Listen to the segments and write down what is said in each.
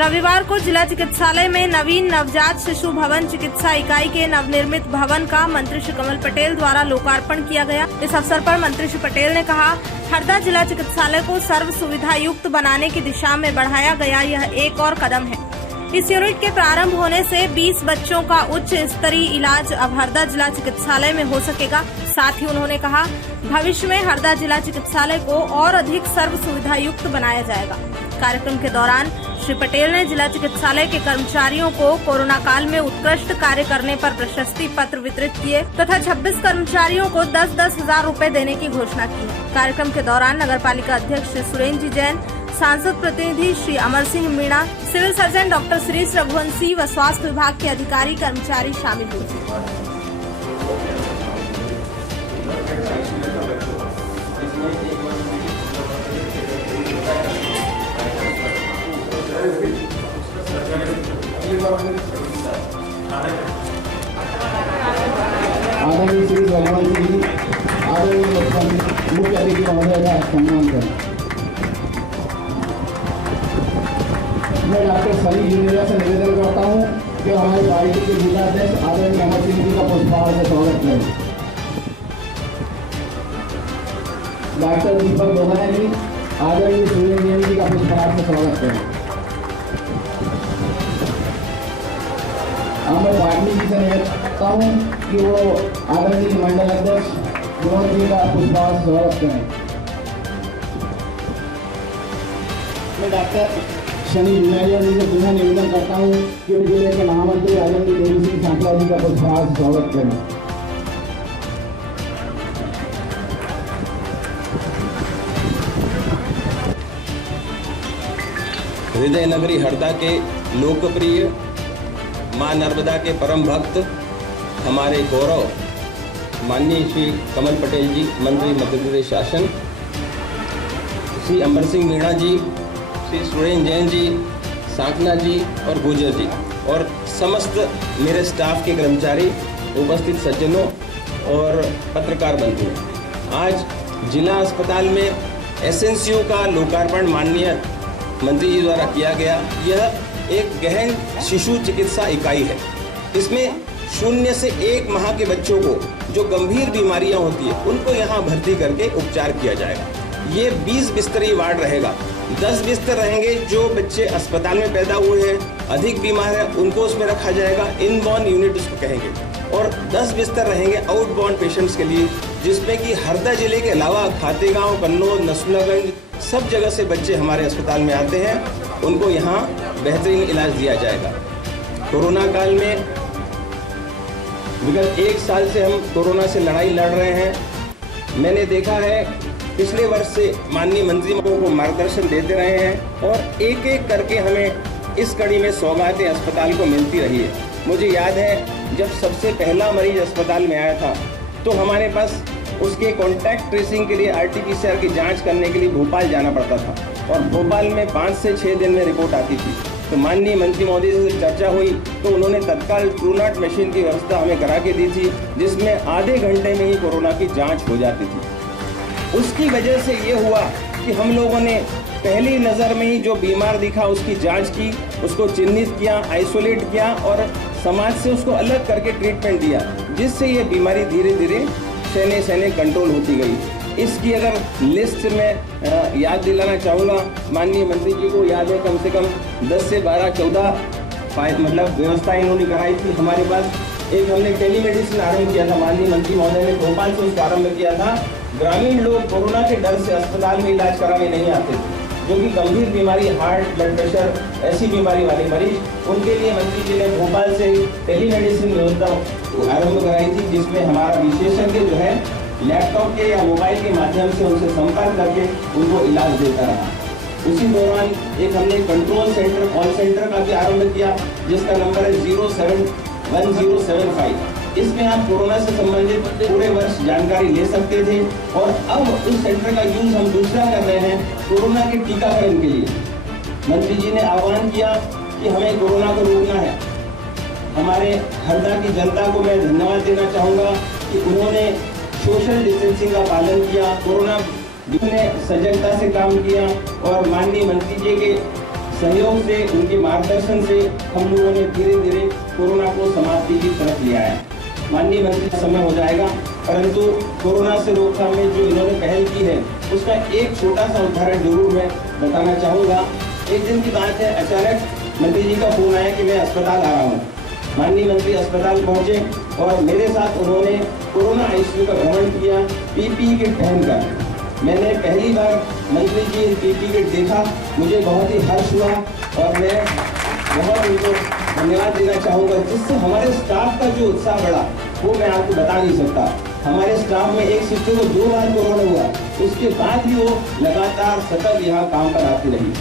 रविवार को जिला चिकित्सालय में नवीन नवजात शिशु भवन चिकित्सा इकाई के नवनिर्मित भवन का मंत्री श्री कमल पटेल द्वारा लोकार्पण किया गया। इस अवसर पर मंत्री श्री पटेल ने कहा, हरदा जिला चिकित्सालय को सर्व सुविधा युक्त बनाने की दिशा में बढ़ाया गया यह एक और कदम है। इस यूनिट के प्रारंभ होने से 20 बच्चों का उच्च स्तरीय इलाज अब हरदा जिला चिकित्सालय में हो सकेगा। साथ ही उन्होंने कहा, भविष्य में हरदा जिला चिकित्सालय को और अधिक सर्व सुविधा युक्त बनाया जाएगा। कार्यक्रम के दौरान श्री पटेल ने जिला चिकित्सालय के कर्मचारियों को कोरोना काल में उत्कृष्ट कार्य करने पर प्रशस्ति पत्र वितरित किए तथा 26 कर्मचारियों को 10-10 हजार रूपए देने की घोषणा की। कार्यक्रम के दौरान नगर पालिका अध्यक्ष श्री सुरेंद्र जैन, सांसद प्रतिनिधि Shri Amar Singh Meena, civil surgeon doctor Shrish Raghuvanshi व स्वास्थ्य विभाग के अधिकारी कर्मचारी शामिल हुए। आदरणीय श्री रघुवंशी जी, आदरणीय मुख्य अतिथि महोदय का सम्मान करें। मैं डॉक्टर सनी जूनियर से निवेदन करता हूं कि हमारे पार्टी के जिला अध्यक्ष आदरणीय अमर सिंह जी का पुष्पहार से स्वागत करें। डॉक्टर दीपक दोगाया जी, आदरणीय सुरेंद्र जी का पुष्पहार से स्वागत करें। मैं पार्टी जी से निवेदन करता हूँ कि वो आदरणीय मंडल अध्यक्ष विनोद जी का पुष्पहार से स्वागत करें। मैं डॉक्टर शनि जूनियर जी से पुनः निवेदन करता हूँ कि जिले के महामंत्री आदरणीय देवी सिंह सांसला जी का पुष्पहार से स्वागत करें। हृदय नगरी हरदा के लोकप्रिय मां नर्मदा के परम भक्त हमारे गौरव माननीय श्री कमल पटेल जी, मंत्री मध्य प्रदेश शासन, श्री अमर सिंह मीणा जी, श्री सुरेंद्र जैन जी, सांकना जी और गुजर जी और समस्त मेरे स्टाफ के कर्मचारी, उपस्थित सज्जनों और पत्रकार बंधु, आज जिला अस्पताल में एसएनसीयू का लोकार्पण माननीय मंत्री जी द्वारा किया गया। यह एक गहन शिशु चिकित्सा इकाई है। इसमें 0 से 1 माह के बच्चों को जो गंभीर बीमारियां होती है उनको यहाँ भर्ती करके उपचार किया जाएगा। ये 20 बिस्तरी वार्ड रहेगा। 10 बिस्तर रहेंगे जो बच्चे अस्पताल में पैदा हुए हैं, अधिक बीमार है, उनको उसमें रखा जाएगा, इनबॉर्न यूनिट उसको कहेंगे। और 10 बिस्तर रहेंगे आउटबॉर्न पेशेंट्स के लिए, जिसमें कि हरदा जिले के अलावा खातेगांव, कन्नौज, नसरुल्लागंज सब जगह से बच्चे हमारे अस्पताल में आते हैं। उनको यहाँ बेहतरीन इलाज दिया जाएगा। कोरोना काल में विगत 1 साल से हम कोरोना से लड़ाई लड़ रहे हैं। मैंने देखा है पिछले वर्ष से माननीय मंत्री को मार्गदर्शन देते रहे हैं और एक एक करके हमें इस कड़ी में सौगातें अस्पताल को मिलती रही है। मुझे याद है जब सबसे पहला मरीज अस्पताल में आया था तो हमारे पास उसके कॉन्टैक्ट ट्रेसिंग के लिए RT-PCR की जांच करने के लिए भोपाल जाना पड़ता था और भोपाल में 5 से 6 दिन में रिपोर्ट आती थी। तो माननीय मंत्री महोदय से चर्चा हुई तो उन्होंने तत्काल ट्रूनाट मशीन की व्यवस्था हमें करा के दी थी, जिसमें आधे घंटे में ही कोरोना की जांच हो जाती थी। उसकी वजह से ये हुआ कि हम लोगों ने पहली नज़र में ही जो बीमार दिखा उसकी जांच की, उसको चिन्हित किया, आइसोलेट किया और समाज से उसको अलग करके ट्रीटमेंट दिया, जिससे ये बीमारी धीरे धीरे सहने कंट्रोल होती गई। इसकी अगर लिस्ट में याद दिलाना चाहूँगा, माननीय मंत्री जी को याद है कम से कम 10 से 12-14 मतलब व्यवस्था इन्होंने कराई थी। हमारे पास एक हमने टेलीमेडिसिन आरंभ किया था, माननीय मंत्री महोदय ने भोपाल से उसका आरंभ किया था। ग्रामीण लोग कोरोना के डर से अस्पताल में इलाज कराने नहीं आते थे, जो कि गंभीर बीमारी, हार्ट, ब्लड प्रेशर, ऐसी बीमारी वाले मरीज, उनके लिए मंत्री जी ने भोपाल से टेलीमेडिसिन व्यवस्था आरंभ कराई थी, जिसमें हमारा विशेषज्ञ जो है लैपटॉप के या मोबाइल के माध्यम से उनसे संपर्क करके उनको इलाज देता रहा। उसी दौरान एक हमने कंट्रोल सेंटर, कॉल सेंटर का भी आरंभ किया, जिसका नंबर है 071075। इसमें आप कोरोना से संबंधित पूरे वर्ष जानकारी ले सकते थे और अब उस सेंटर का यूज हम दूसरा कर रहे हैं कोरोना के टीकाकरण के लिए। मंत्री जी ने आह्वान किया कि हमें कोरोना को रोकना है। हमारे हरदा की जनता को मैं धन्यवाद देना चाहूँगा कि उन्होंने सोशल डिस्टेंसिंग का पालन किया, कोरोना ने सजगता से काम किया और माननीय मंत्री जी के सहयोग से, उनके मार्गदर्शन से हम लोगों ने धीरे धीरे कोरोना को समाप्ति की तरफ ले आया। माननीय मंत्री का समय हो जाएगा, परंतु कोरोना से रोकथाम में जो इन्होंने पहल की है उसका एक छोटा सा उदाहरण जरूर मैं बताना चाहूँगा। एक दिन की बात है, अचानक मंत्री जी का फोन आया कि मैं अस्पताल आ रहा हूँ। माननीय मंत्री अस्पताल पहुँचे और मेरे साथ उन्होंने कोरोना आईसीयू का भ्रमण किया पीपीई किट पहनकर। मैंने पहली बार मंत्री जी पीपीई किट देखा, मुझे बहुत ही हर्ष हुआ और मैं बहुत उनको धन्यवाद देना चाहूँगा, जिससे हमारे स्टाफ का जो उत्साह बढ़ा वो मैं आपको बता नहीं सकता। हमारे स्टाफ में एक सिस्टर को 2 बार कोरोना हुआ, उसके बाद भी वो लगातार सतत यहाँ काम पर आती रही।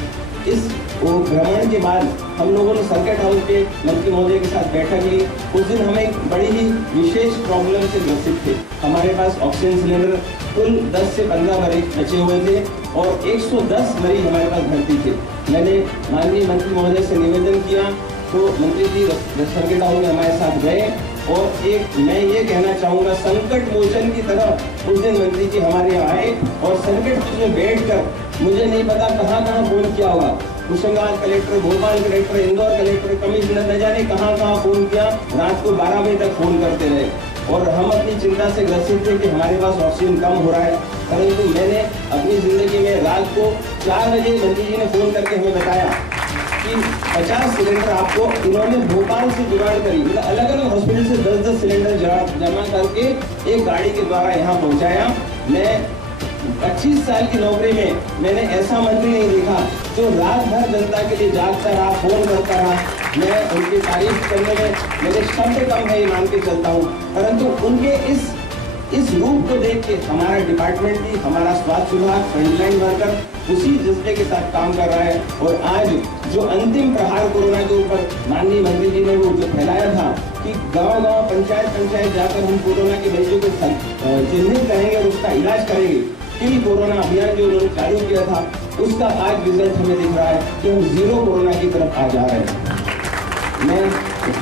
इस भ्रमण के बाद हम लोगों ने सर्किट हाउस पे मंत्री महोदय के साथ बैठक ली। उस दिन हमें एक बड़ी ही विशेष प्रॉब्लम से ग्रसित थे। हमारे पास ऑक्सीजन सिलेंडर कुल 10 से 15 मरीज बचे हुए थे और 110 मरीज हमारे पास भर्ती थे। मैंने माननीय मंत्री महोदय से निवेदन किया तो मंत्री जी सर्किट हाउस में हमारे साथ गए और एक मैं ये कहना चाहूँगा संकट मोचन की तरह उस दिन मंत्री जी हमारे यहाँ आए और सर्किट हाउस में बैठकर मुझे नहीं पता कहाँ फोन किया होगा, Hoshangabad collector, Bhopal collector, Indore collector, commissioner, न जाने कहाँ फोन किया। रात को 12 बजे तक फोन करते रहे और हम अपनी चिंता से ग्रसित थे कि हमारे पास ऑक्सीजन कम हो रहा है। परंतु मैंने अपनी जिंदगी में रात को 4 बजे मंत्री जी ने फोन करके हमें बताया कि 50 सिलेंडर आपको इन्होंने भोपाल से जुगाड़ करी, मतलब अलग अलग हॉस्पिटल से 10-10 सिलेंडर जमा करके एक गाड़ी के द्वारा यहाँ पहुँचाया। मैं 25 साल की नौकरी में मैंने ऐसा मंत्री नहीं देखा जो रात भर जनता के लिए जागता रहा, फोन करता रहा। मैं उनकी तारीफ करने में मेरे शब्द कम है, ये मान के चलता हूँ, परंतु उनके इस रूप को देख के हमारा डिपार्टमेंट भी, हमारा स्वास्थ्य विभाग, फ्रंटलाइन वर्कर उसी जज्बे के साथ काम कर रहा है। और आज जो अंतिम प्रहार कोरोना के ऊपर माननीय मंत्री जी ने वो जो फैलाया था कि गांव-गांव, पंचायत जाकर हम कोरोना के मरीजों को चिन्हित करेंगे और उसका इलाज करेंगे, किल कोरोना अभियान जो उन्होंने चालू किया था उसका आज रिजल्ट हमें दिख रहा है कि हम 0 कोरोना की तरफ आ जा रहे हैं। मैं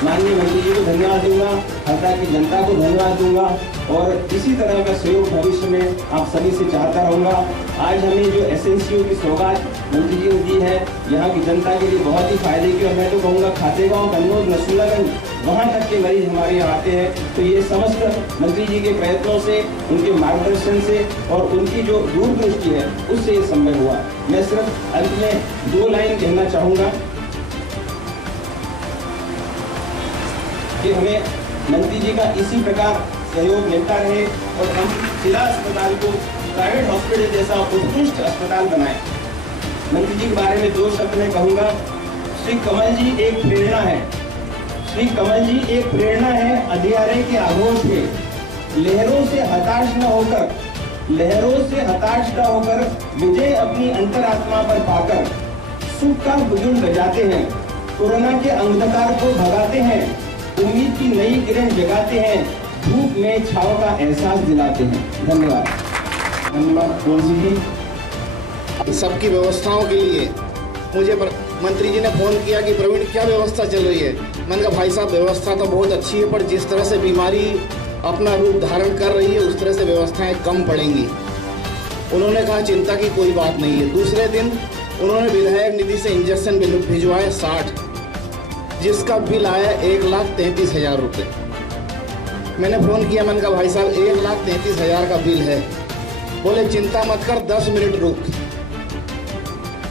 माननीय मंत्री जी को धन्यवाद दूंगा, हरदा की जनता को धन्यवाद दूंगा और इसी तरह का सहयोग भविष्य में आप सभी से चाहता रहूंगा। आज हमें जो एसएनसीयू की सौगात मंत्री जी ने दी है, यहाँ की जनता के लिए बहुत ही फायदे की, और मैं तो कहूँगा खातेगांव, कन्नौज, नसूलागंज, वहाँ तक के मरीज हमारे यहाँ आते हैं। तो ये समस्त मंत्री जी के प्रयत्नों से, उनके मार्गदर्शन से और उनकी जो दूरदृष्टि है उससे ये संभव हुआ। मैं सिर्फ अंत में 2 लाइन कहना चाहूँगा कि हमें मंत्री जी का इसी प्रकार सहयोग मिलता रहे और हम जिला अस्पताल को प्राइवेट हॉस्पिटल जैसा उत्कृष्ट अस्पताल बनाएं। मंत्री जी के बारे में 2 शब्द मैं कहूँगा। श्री कमल जी एक प्रेरणा है, श्री कमल जी एक प्रेरणा है अंधियारे के आघोष में। लहरों से हताश न होकर विजय अपनी अंतरात्मा पर पाकर सुख का बुजुर्ग बजाते हैं, कोरोना के अंधकार को भगाते हैं, उम्मीद की नई किरण जगाते हैं, धूप में छाव का एहसास दिलाते हैं। धन्यवाद। धन्यवाद तुलसी जी। सबकी व्यवस्थाओं के लिए मुझे मंत्री जी ने फोन किया कि प्रवीण क्या व्यवस्था चल रही है। मैंने कहा भाई साहब व्यवस्था तो बहुत अच्छी है, पर जिस तरह से बीमारी अपना रूप धारण कर रही है उस तरह से व्यवस्थाएं कम पड़ेंगी। उन्होंने कहा चिंता की कोई बात नहीं है। दूसरे दिन उन्होंने विधायक निधि से इंजेक्शन बिल भिजवाए 60, जिसका बिल आया 1,33,000 रुपये। मैंने फ़ोन किया, मैंने कहा भाई साहब 1,33,000 का बिल है। बोले चिंता मत कर, 10 मिनट रुक।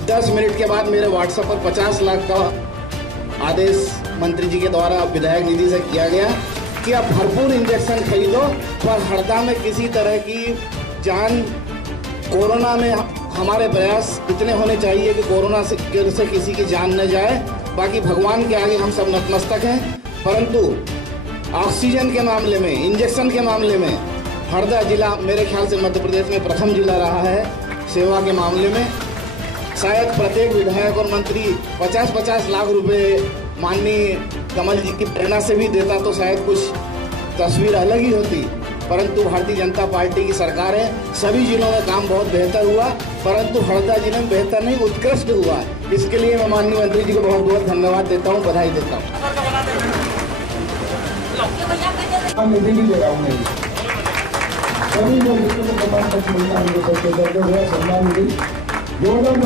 10 मिनट के बाद मेरे व्हाट्सएप पर 50 लाख का आदेश मंत्री जी के द्वारा विधायक निधि से किया गया कि आप भरपूर इंजेक्शन खरीदो, पर हरदा में किसी तरह की जान, कोरोना में हमारे प्रयास इतने होने चाहिए कि कोरोना से किसी की जान न जाए। बाकी भगवान के आगे हम सब नतमस्तक हैं, परंतु ऑक्सीजन के मामले में, इंजेक्शन के मामले में हरदा जिला मेरे ख्याल से मध्य प्रदेश में प्रथम जिला रहा है सेवा के मामले में। शायद प्रत्येक विधायक और मंत्री 50-50 लाख रुपए माननीय कमल जी की प्रेरणा से भी देता तो शायद कुछ तस्वीर अलग ही होती, परंतु भारतीय जनता पार्टी की सरकार है। सभी जिलों में काम बहुत बेहतर हुआ, परंतु हरदा जिले में बेहतर नहीं उत्कृष्ट हुआ। इसके लिए मैं माननीय मंत्री जी को बहुत बहुत धन्यवाद देता हूँ, बधाई देता हूँ। सभी लोग प्रमाण पत्र मिलता है, सम्मान मिली जोरदार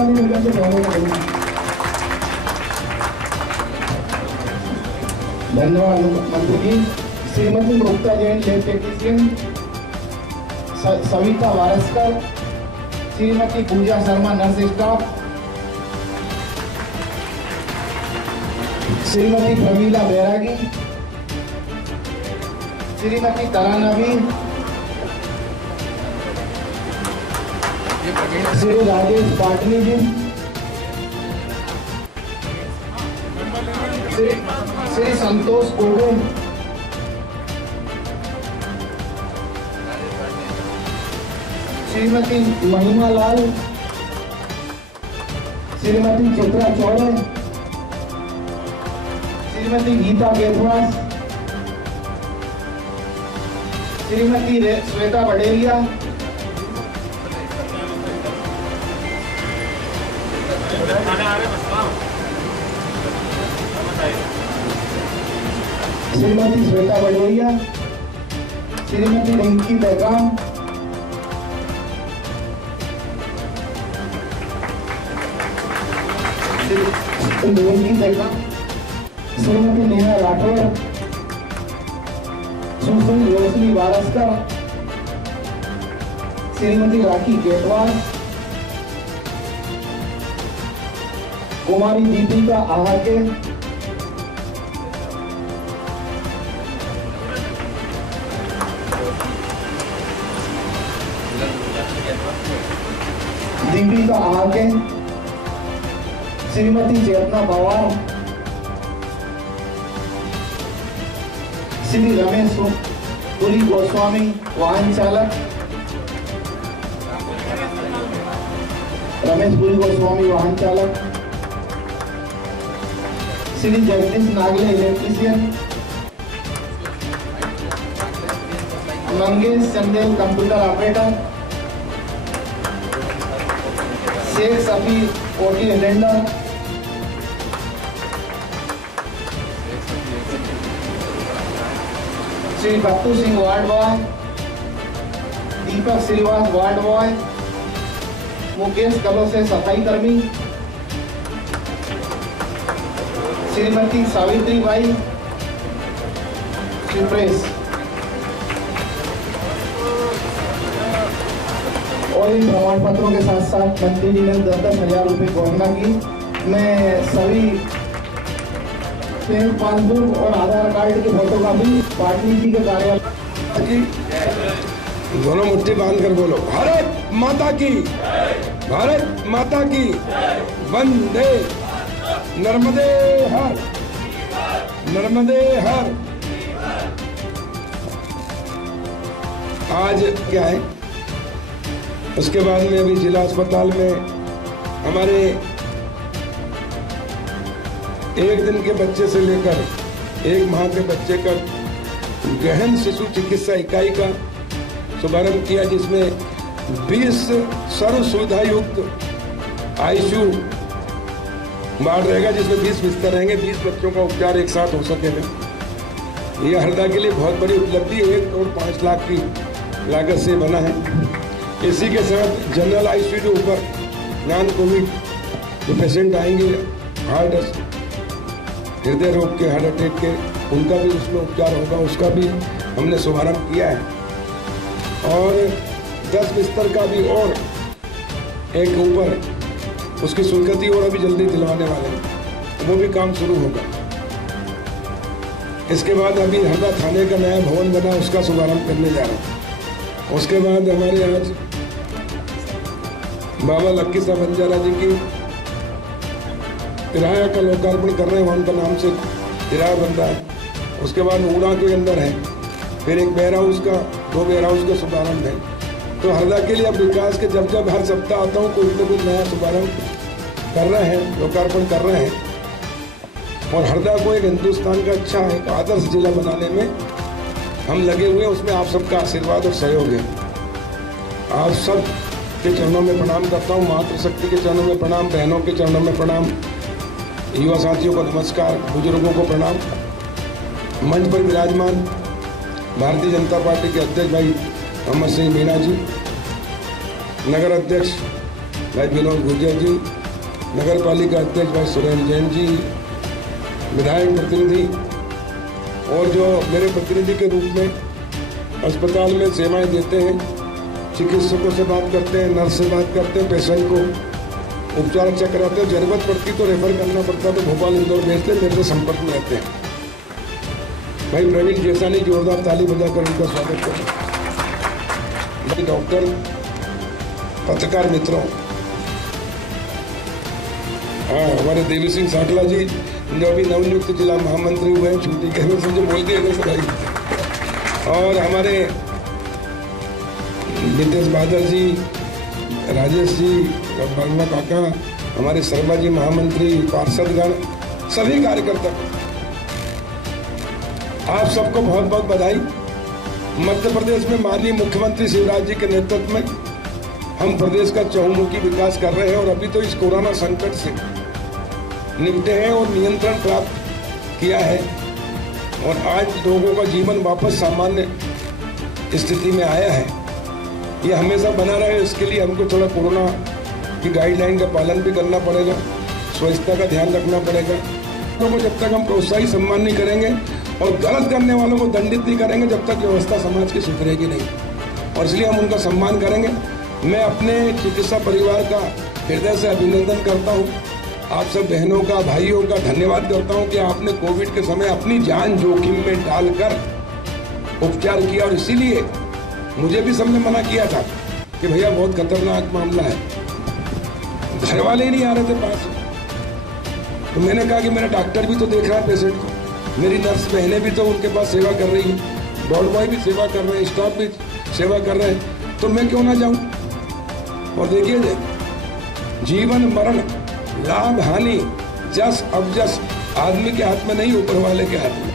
धन्यवाद मंत्री जी। श्रीमती मुक्ता जैन लैब टेक्नीशियन, सविता वारस्कर, श्रीमती पूजा शर्मा नर्स स्टाफ, श्रीमती प्रमीला बैरागी, श्रीमती तराना वीर, श्री राजेश पाटनी जी, श्री संतोष कोविंद, श्रीमती महिमा लाल, श्रीमती चित्रा चौड़े, श्रीमती गीता केतवास, श्रीमती श्वेता बडेलिया, श्रीमती श्वेता बडेलिया, श्रीमती रिंकी बेगाम, श्रीमती नेहा राठौर, सुश्री रोशनी वारस्कर, श्रीमती राखी केटवास, कुमारी दीपिका आहाके, दीपिका आहाके, श्रीमती चेतना पवार, श्री रमेश पुरी गोस्वामी वाहन चालक, रमेश पुरी गोस्वामी वाहन चालक, Shri Jagdish Nagle electrician, Mangesh Chandel computer operator, Sheikh Safi OT attender, Shri Battu Singh ward boy, Deepak Shrivas ward boy, Mukesh Kalose सफाई कर्मी, श्रीमती सावित्री बाई प्रेस। और इन प्रमाण पत्रों के साथ साथ मंत्री जी ने 10,000 रुपए घोषणा की। मैं सभी बैंक पासबुक और आधार कार्ड की फोटो कॉपी पाटनी जी के कार्यालय की। दोनों मुट्ठी बांध कर बोलो, भारत माता की, भारत माता की, वंदे नर्मदे हर, नर्मदे हर। आज क्या है, उसके बाद में अभी जिला अस्पताल में हमारे 1 दिन के बच्चे से लेकर 1 माह के बच्चे का गहन शिशु चिकित्सा इकाई का शुभारंभ किया, जिसमें 20 सर्व सुविधा युक्त आईसीयू वार्ड रहेगा, जिसमें 20 बिस्तर रहेंगे, 20 बच्चों का उपचार एक साथ हो सकेगा। यह हरदा के लिए बहुत बड़ी उपलब्धि 1 करोड़ 5 लाख की लागत से बना है। इसी के साथ जनरल आईसीयू के ऊपर नॉन कोविड जो पेशेंट आएंगे, हृदय रोग के, हार्ट अटैक के, उनका भी उसमें उपचार होगा, उसका भी हमने शुभारंभ किया है। और 10 बिस्तर का भी और एक ऊपर उसकी स्वीकृति और अभी जल्दी दिलवाने वाले हैं, वो भी काम शुरू होगा। इसके बाद अभी हरदा थाने का नया भवन बना, उसका शुभारंभ करने जा रहा हूँ। उसके बाद हमारे आज बाबा लक्की साहब बंजारा जी की किराया का लोकार्पण कर रहे हैं, उनका नाम से किराया बन रहा है। उसके बाद ऊड़ा के अंदर है, फिर एक वेयर हाउस का, 2 वेयर हाउस का शुभारंभ है। तो हरदा के लिए अब विकास के जब हर सप्ताह आता हूँ, कोई न कोई नया शुभारंभ कर रहे हैं, लोकार्पण कर रहे हैं। और हरदा को एक हिंदुस्तान का अच्छा एक आदर्श जिला बनाने में हम लगे हुए हैं, उसमें आप सबका आशीर्वाद और सहयोग है। आप सब के चरणों में प्रणाम करता हूँ, मातृशक्ति के चरणों में प्रणाम, बहनों के चरणों में प्रणाम, युवा साथियों को नमस्कार, बुजुर्गों को प्रणाम। मंच पर विराजमान भारतीय जनता पार्टी के अध्यक्ष भाई अमर सिंह मीणा जी, नगर अध्यक्ष भाई विनोद गुर्जर जी, नगर पालिका अध्यक्ष भाई सुरेंद्र जैन जी, विधायक प्रतिनिधि और जो मेरे प्रतिनिधि के रूप में अस्पताल में सेवाएं देते हैं, चिकित्सकों से बात करते हैं, नर्स से बात करते हैं, पेशेंट को उपचार अच्छा कराते हैं, जरूरत पड़ती तो रेफर करना पड़ता तो भोपाल इंदौर भेजते, मेरे से संपर्क में रहते हैं। भाई प्रवीण जेसानी, जोरदार ताली बजाकर उनका स्वागत करें। भाई डॉक्टर, पत्रकार मित्रों, हाँ, हमारे देवी सिंह सांकला जी जो अभी नवनियुक्त जिला महामंत्री हुए हैं, छुट्टी के में मुझे बोल दिया सर। और हमारे नितेश बादल जी, राजेश जी, वर्मा काका, हमारे शर्मा जी महामंत्री, पार्षदगण, सभी कार्यकर्ता, आप सबको बहुत बहुत बधाई। मध्य प्रदेश में माननीय मुख्यमंत्री शिवराज जी के नेतृत्व में हम प्रदेश का चहुमुखी विकास कर रहे हैं और अभी तो इस कोरोना संकट से निपटे हैं और नियंत्रण प्राप्त किया है और आज लोगों का जीवन वापस सामान्य स्थिति में आया है। ये हमेशा बना रहे, इसके लिए हमको थोड़ा कोरोना की गाइडलाइन का पालन भी करना पड़ेगा, स्वच्छता का ध्यान रखना पड़ेगा। लोगों को जब तक हम प्रोत्साहित सम्मान नहीं करेंगे और गलत करने वालों को दंडित नहीं करेंगे, जब तक व्यवस्था समाज की सुधरेगी नहीं, और इसलिए हम उनका सम्मान करेंगे। मैं अपने चिकित्सा परिवार का हृदय से अभिनंदन करता हूँ, आप सब बहनों का, भाइयों का धन्यवाद करता हूँ कि आपने कोविड के समय अपनी जान जोखिम में डालकर उपचार किया, और इसीलिए मुझे भी सबने मना किया था कि भैया बहुत खतरनाक मामला है, घर वाले ही नहीं आ रहे थे पास। तो मैंने कहा कि मेरा डॉक्टर भी तो देख रहा है पेशेंट को, मेरी नर्स बहनें भी तो उनके पास सेवा कर रही हैं, वार्ड बॉय भी सेवा कर रहे हैं, स्टाफ भी सेवा कर रहे हैं, तो मैं क्यों ना जाऊं। और देखिए, जीवन मरण, लाभ हानि, जस अवजस आदमी के हाथ में नहीं, ऊपर वाले के हाथ में।